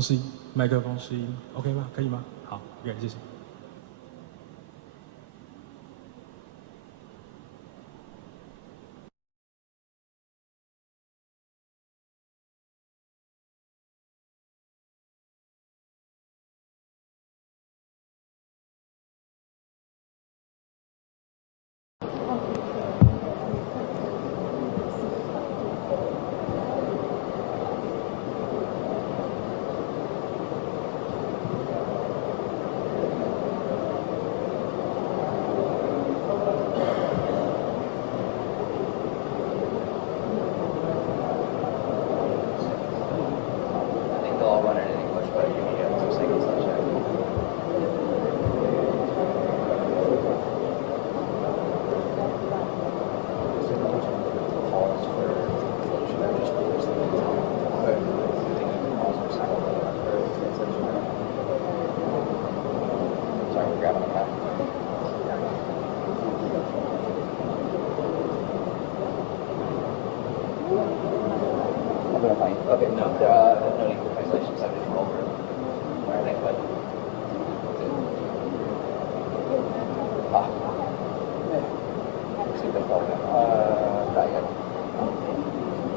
试音，麦克风试音 ，OK 吗？可以吗？好 ，OK， 谢谢。Okay, no, no need for translation, so I just roll through. All right, next one. See the phone. Not yet.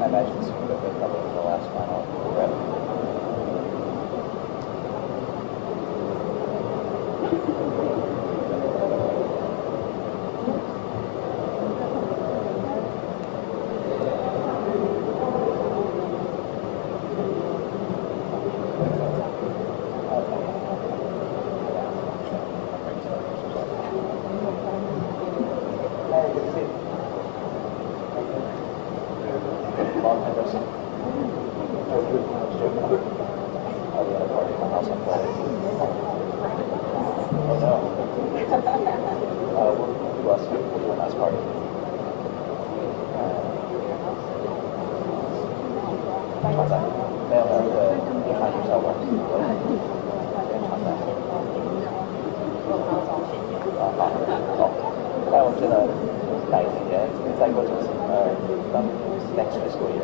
I imagine soon, but probably the last final. Right. Next fiscal year.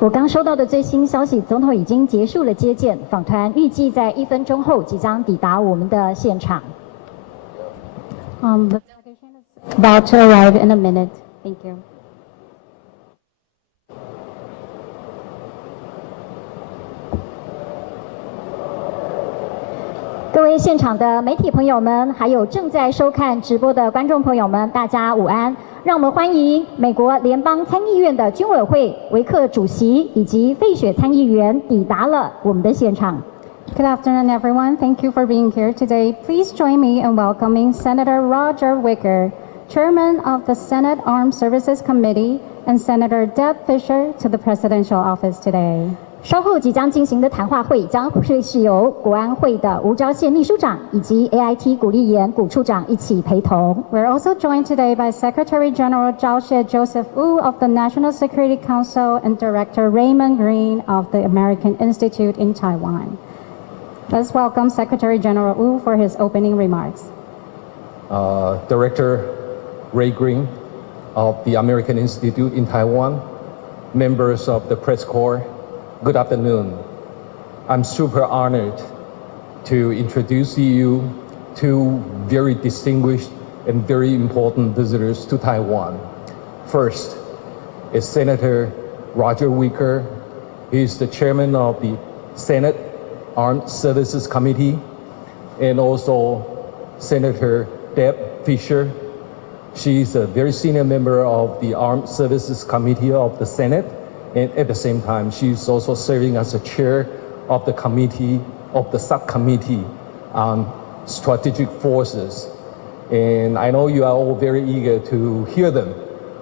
我刚收到的最新消息，总统已经结束了接见，访团预计在1分钟后即将抵达我们的现场。The delegation is about to arrive in a minute. Thank you. 各位现场的媒体朋友们，还有正在收看直播的观众朋友们，大家午安！让我们欢迎美国联邦参议院的军委会维克主席以及费雪参议员抵达了我们的现场。Good afternoon, everyone. Thank you for being here today. Please join me in welcoming Senator Roger Wicker, Chairman of the Senate Armed Services Committee, and Senator Deb Fisher to the presidential office today. 稍后即将进行的谈话会将会是由国安会的吴钊燮秘书长以及 AIT 古立言古处长一起陪同。We're also joined today by Secretary General 钊燮 Joseph Wu of the National Security Council and Director Raymond Green of the American Institute in Taiwan. Let's welcome Secretary General Wu for his opening remarks. Director Ray Green of the American Institute in Taiwan, members of the press corps, good afternoon. I'm super honored to introduce you two very distinguished and very important visitors to Taiwan. First is Senator Roger Wicker. He is the chairman of the Senate Armed Services Committee, and also Senator Deb Fisher. She's a very senior member of the Armed Services Committee of the Senate. And at the same time, she's also serving as the chair of the committee, of the subcommittee on strategic forces. And I know you are all very eager to hear them.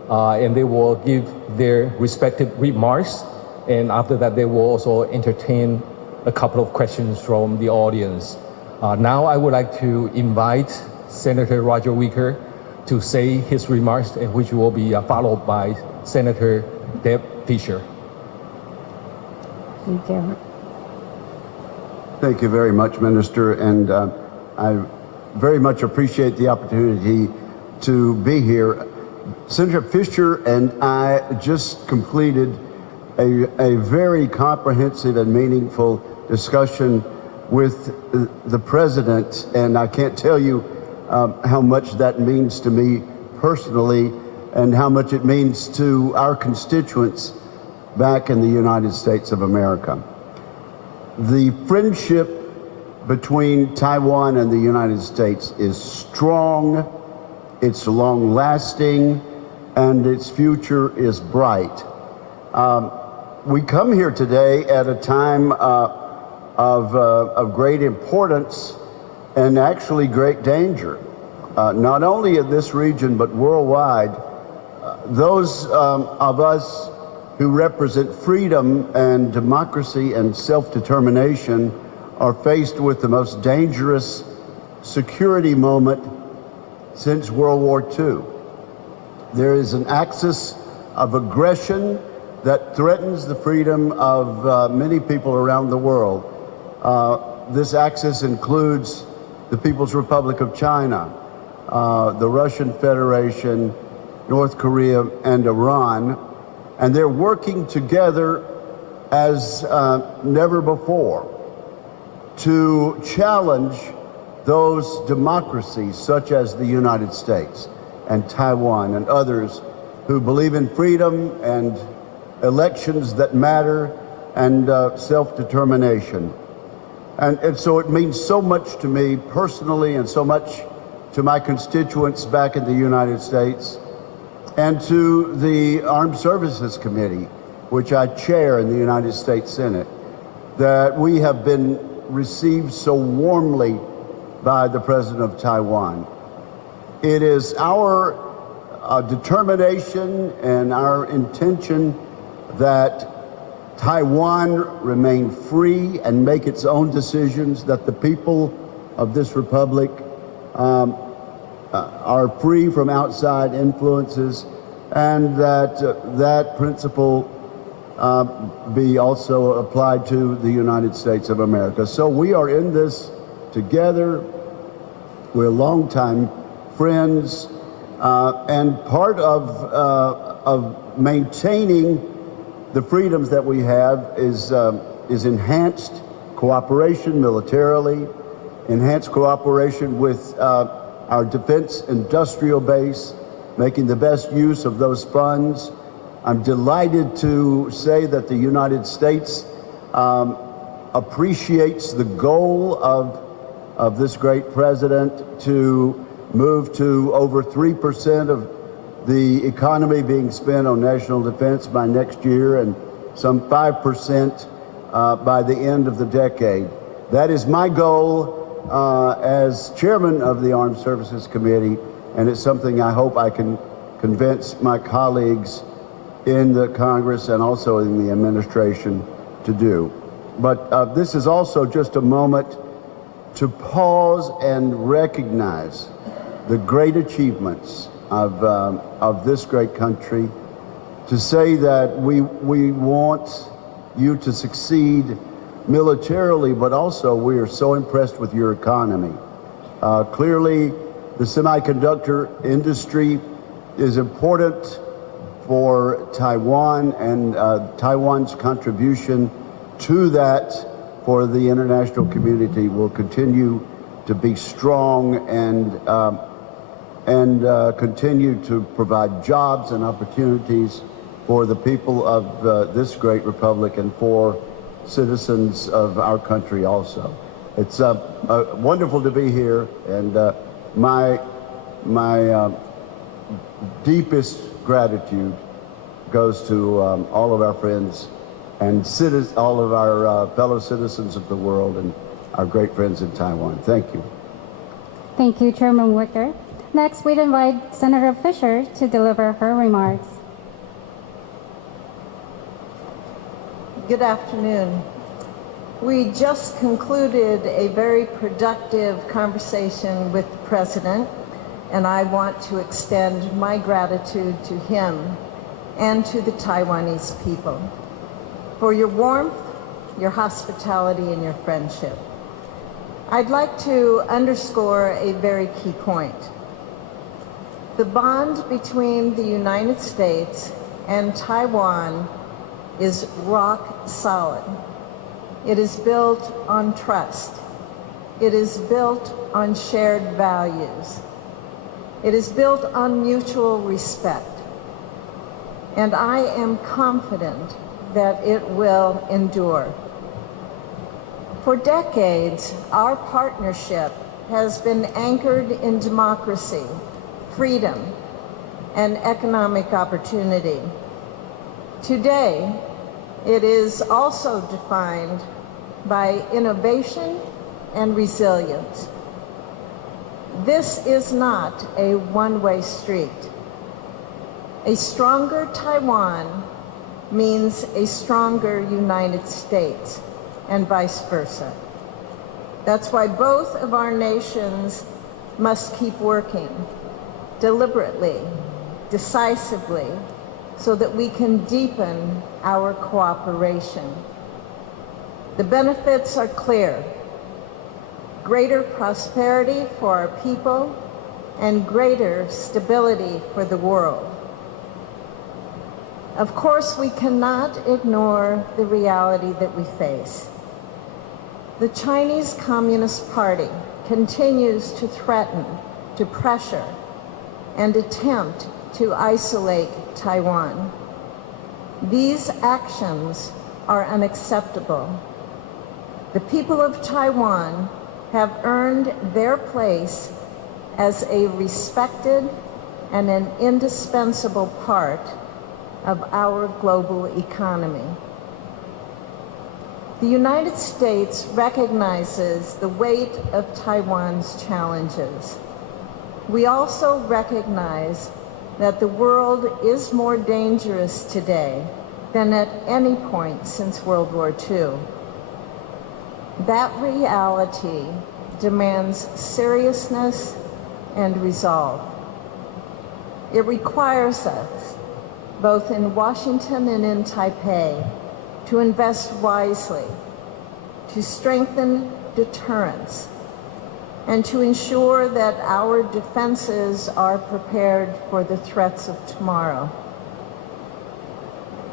And they will give their respective remarks. And after that, they will also entertain a couple of questions from the audience. Now I would like to invite Senator Roger Wicker to say his remarks, which will be followed by Senator Deb Fischer. Thank you very much, Minister, and I very much appreciate the opportunity to be here. Senator Fischer and I just completed a very comprehensive and meaningful discussion with the President, and I can't tell you how much that means to me personally and how much it means to our constituents back in the United States of America. The friendship between Taiwan and the United States is strong, it's long-lasting, and its future is bright. We come here today at a time of great importance and actually great danger, not only in this region but worldwide. Those of us who represent freedom and democracy and self-determination are faced with the most dangerous security moment since World War II. There is an axis of aggression that threatens the freedom of many people around the world. This axis includes the People's Republic of China, the Russian Federation, North Korea, and Iran, and they're working together as never before to challenge those democracies such as the United States and Taiwan and others who believe in freedom and elections that matter and self-determination. And so it means so much to me personally and so much to my constituents back in the United States and to the Armed Services Committee, which I chair in the United States Senate, that we have been received so warmly by the President of Taiwan. It is our determination and our intention that Taiwan remain free and make its own decisions, that the people of this republic are free from outside influences, and that that principle be also applied to the United States of America. So we are in this together. We're longtime friends, and part of maintaining the freedoms that we have is enhanced cooperation militarily, enhanced cooperation with our defense industrial base, making the best use of those funds. I'm delighted to say that the United States appreciates the goal of this great president to move to over 3% of the economy being spent on national defense by next year and some 5% by the end of the decade. That is my goal as chairman of the Armed Services Committee, and it's something I hope I can convince my colleagues in the Congress and also in the administration to do. But this is also just a moment to pause and recognize the great achievements of this great country, to say that we want you to succeed militarily, but also we are so impressed with your economy. Clearly, the semiconductor industry is important for Taiwan, and Taiwan's contribution to that for the international community will continue to be strong and continue to provide jobs and opportunities for the people of this great republic and for citizens of our country also. It's wonderful to be here, and my deepest gratitude goes to all of our friends and all of our fellow citizens of the world and our great friends in Taiwan. Thank you. Thank you, Chairman Wicker. Next, we'd invite Senator Fisher to deliver her remarks. Good afternoon. We just concluded a very productive conversation with the President, and I want to extend my gratitude to him and to the Taiwanese people for your warmth, your hospitality, and your friendship. I'd like to underscore a very key point. The bond between the United States and Taiwan is rock solid. It is built on trust. It is built on shared values. It is built on mutual respect. And I am confident that it will endure. For decades, our partnership has been anchored in democracy, freedom, and economic opportunity. Today, it is also defined by innovation and resilience. This is not a one-way street. A stronger Taiwan means a stronger United States, and vice versa. That's why both of our nations must keep working deliberately, decisively, so that we can deepen our cooperation. The benefits are clear: greater prosperity for our people and greater stability for the world. Of course, we cannot ignore the reality that we face. The Chinese Communist Party continues to threaten, to pressure, and attempt to isolate Taiwan. These actions are unacceptable. The people of Taiwan have earned their place as a respected and an indispensable part of our global economy. The United States recognizes the weight of Taiwan's challenges. We also recognize that the world is more dangerous today than at any point since World War II. That reality demands seriousness and resolve. It requires us, both in Washington and in Taipei, to invest wisely, to strengthen deterrence, and to ensure that our defenses are prepared for the threats of tomorrow.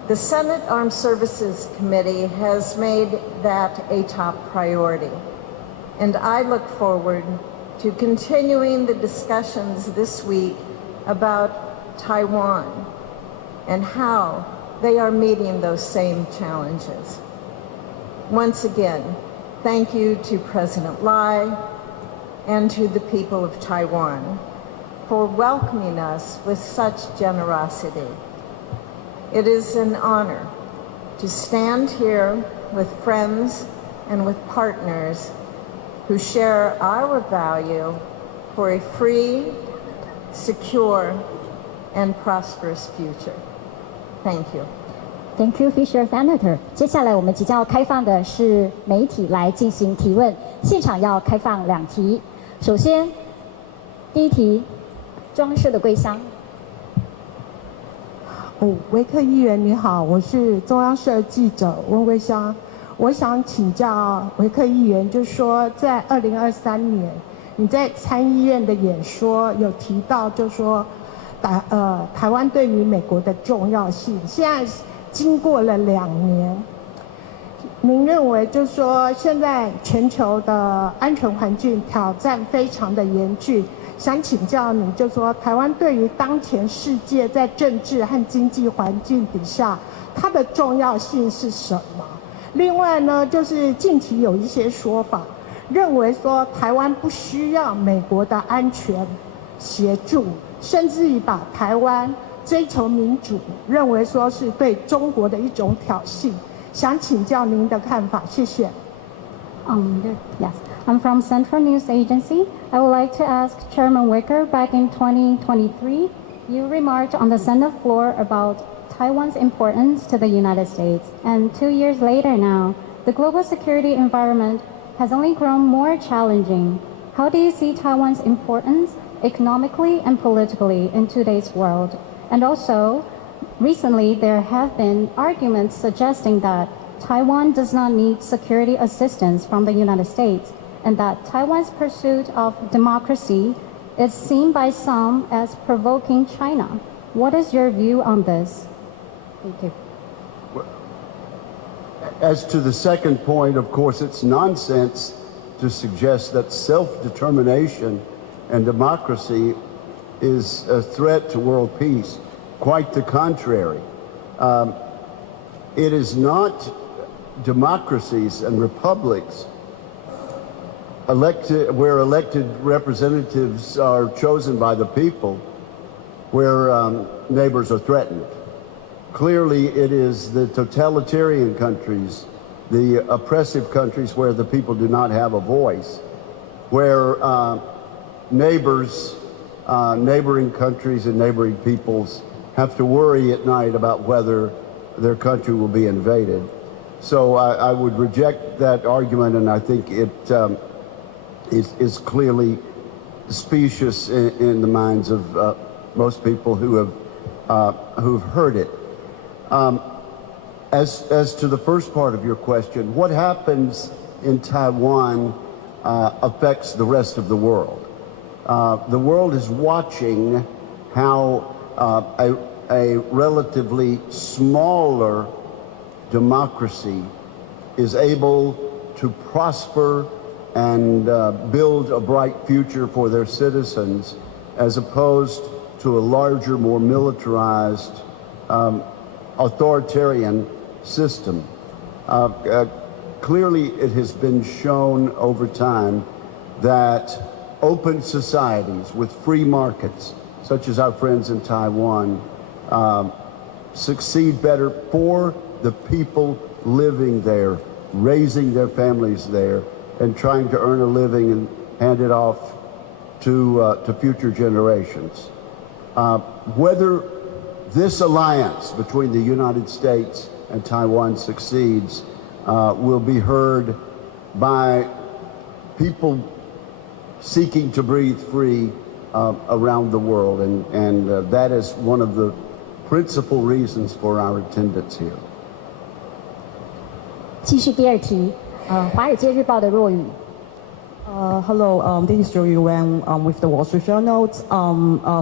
The Senate Armed Services Committee has made that a top priority, and I look forward to continuing the discussions this week about Taiwan and how they are meeting those same challenges. Once again, thank you to President Lai and to the people of Taiwan for welcoming us with such generosity. It is an honor to stand here with friends and with partners who share our value for a free, secure, and prosperous future. Thank you. Thank you, Fisher Senator. 接下来我们即将要开放的是媒体来进行提问，现场要开放2题。首先，第一题，装饰的柜箱。维克议员你好，我是中央社记者温桂香。我想请教维克议员，就是说在2023年，你在参议院的演说有提到，就是说台湾对于美国的重要性。现在经过了2年，您认为就是说现在全球的安全环境挑战非常的严峻，想请教你，就是说台湾对于当前世界在政治和经济环境底下，它的重要性是什么？另外呢，就是近期有一些说法，认为说台湾不需要美国的安全协助，甚至于把台湾追求民主，认为说是对中国的一种挑衅。想请教您的看法，谢谢。Yes, I'm from Central News Agency. I would like to ask Chairman Wicker, back in 2023, you remarked on the Senate floor about Taiwan's importance to the United States. And 2 years later now, the global security environment has only grown more challenging. How do you see Taiwan's importance economically and politically in today's world? And also, recently there have been arguments suggesting that Taiwan does not need security assistance from the United States, and that Taiwan's pursuit of democracy is seen by some as provoking China. What is your view on this? Thank you. As to the second point, of course, it's nonsense to suggest that self-determination and democracy is a threat to world peace. Quite the contrary. It is not democracies and republics where elected representatives are chosen by the people, where neighbors are threatened. Clearly, it is the totalitarian countries, the oppressive countries where the people do not have a voice, where neighboring countries and neighboring peoples have to worry at night about whether their country will be invaded. So I would reject that argument, and I think it is clearly specious in the minds of most people who've heard it. As to the first part of your question, what happens in Taiwan affects the rest of the world. The world is watching how a relatively smaller democracy is able to prosper and build a bright future for their citizens, as opposed to a larger, more militarized, authoritarian system. Clearly, it has been shown over time that open societies with free markets, such as our friends in Taiwan, succeed better for the people living there, raising their families there, and trying to earn a living and hand it off to future generations. Whether this alliance between the United States and Taiwan succeeds will be heard by people seeking to breathe free around the world, and that is one of the principal reasons for our attendance here. 继续第二题，华尔街日报的若雨。Hello, this is Joey Wang with the Wall Street Journal.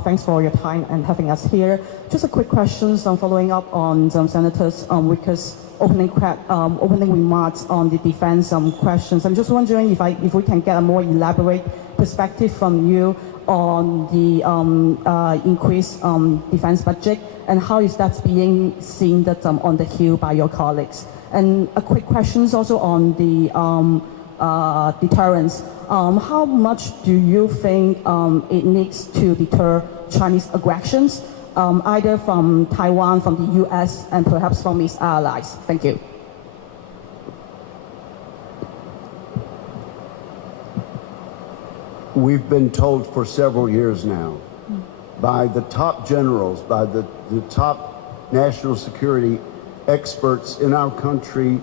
Thanks for your time and having us here. Just a quick question following up on Senator Wicker's opening remarks on the defense questions. I'm just wondering if we can get a more elaborate perspective from you on the increased defense budget, and how is that being seen on the Hill by your colleagues? And a quick question also on the deterrence. How much do you think it needs to deter Chinese aggressions, either from Taiwan, from the US, and perhaps from its allies? Thank you. We've been told for several years now by the top generals, by the top national security experts in our country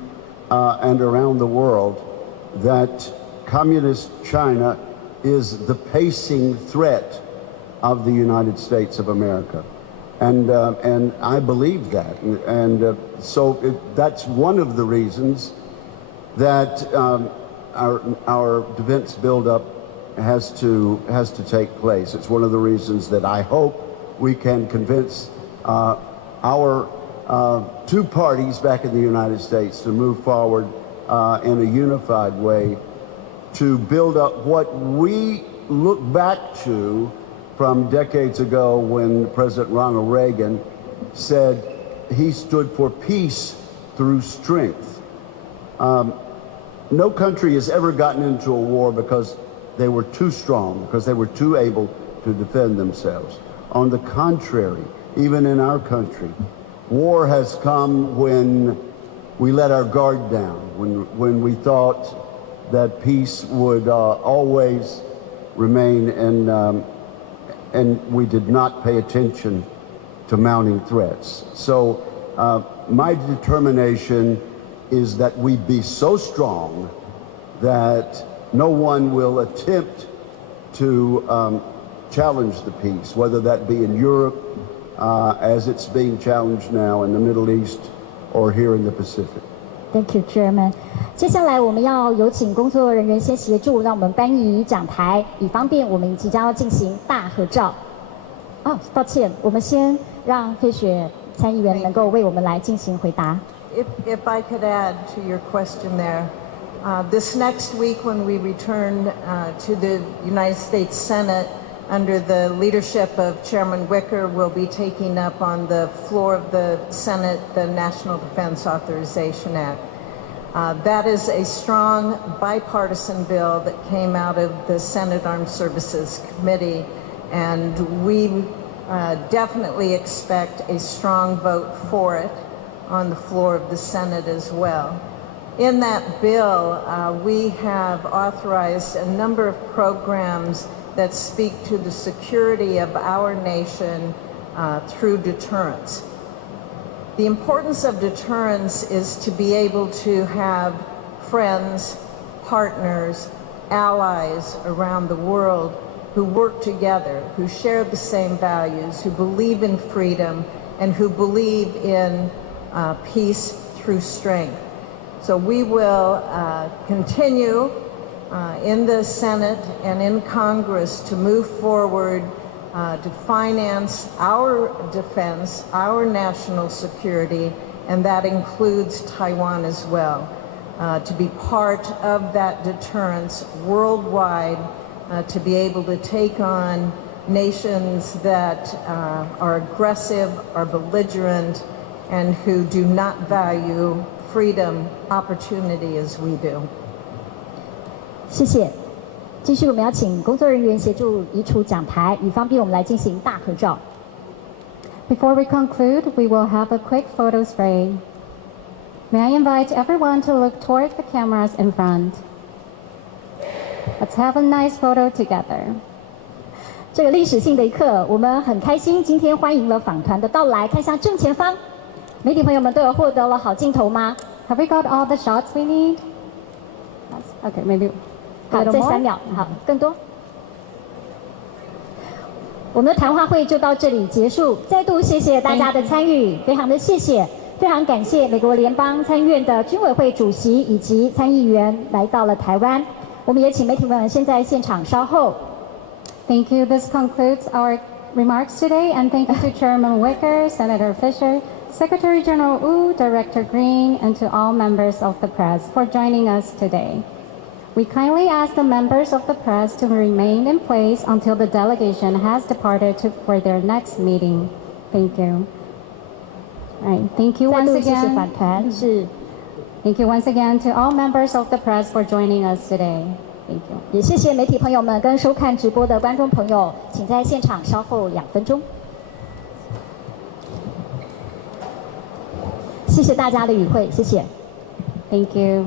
and around the world, that communist China is the pacing threat of the United States of America. And I believe that. So that's one of the reasons that our defense buildup has to take place. It's one of the reasons that I hope we can convince our two parties back in the United States to move forward in a unified way to build up what we look back to from decades ago when President Ronald Reagan said he stood for peace through strength. No country has ever gotten into a war because they were too strong, because they were too able to defend themselves. On the contrary, even in our country, war has come when we let our guard down, when we thought that peace would always remain, and we did not pay attention to mounting threats. So my determination is that we be so strong that no one will attempt to challenge the peace, whether that be in Europe, as it's being challenged now in the Middle East, or here in the Pacific. Thank you, Chairman. 接下来我们要有请工作人员先协助，让我们搬移讲台，以方便我们即将要进行大合照。哦，抱歉，我们先让费雪参议员能够为我们来进行回答。If I could add to your question there, this next week when we return to the United States Senate, under the leadership of Chairman Wicker, will be taking up on the floor of the Senate the National Defense Authorization Act. That is a strong bipartisan bill that came out of the Senate Armed Services Committee, and we definitely expect a strong vote for it on the floor of the Senate as well. In that bill, we have authorized a number of programs that speak to the security of our nation through deterrence. The importance of deterrence is to be able to have friends, partners, allies around the world who work together, who share the same values, who believe in freedom, and who believe in peace through strength. So we will continue in the Senate and in Congress to move forward to finance our defense, our national security, and that includes Taiwan as well, to be part of that deterrence worldwide, to be able to take on nations that are aggressive, are belligerent, and who do not value freedom, opportunity as we do. 谢谢。继续，我们要请工作人员协助移除讲台，以方便我们来进行大合照。Before we conclude, we will have a quick photo spray. May I invite everyone to look toward the cameras in front. Let's have a nice photo together. 这个历史性的一刻，我们很开心，今天欢迎了访团的到来。看一下正前方，媒体朋友们都有获得了好镜头吗？ Have we got all the shots we need? Okay, maybe. 好，再3秒，好，更多。我们的谈话会就到这里结束，再度谢谢大家的参与，非常的谢谢，非常感谢美国联邦参议院的军委会主席以及参议员来到了台湾，我们也请媒体们先在现场稍后。Thank you. This concludes our remarks today, and thank you to Chairman Wicker, Senator Fisher, Secretary General Wu, Director Green, and to all members of the press for joining us today. We kindly ask the members of the press to remain in place until the delegation has departed for their next meeting. Thank you. All right. Thank you once again. Thank you once again to all members of the press for joining us today. Thank you. 也谢谢媒体朋友们跟收看直播的观众朋友，请在现场稍后2分钟。谢谢大家的与会，谢谢。Thank you.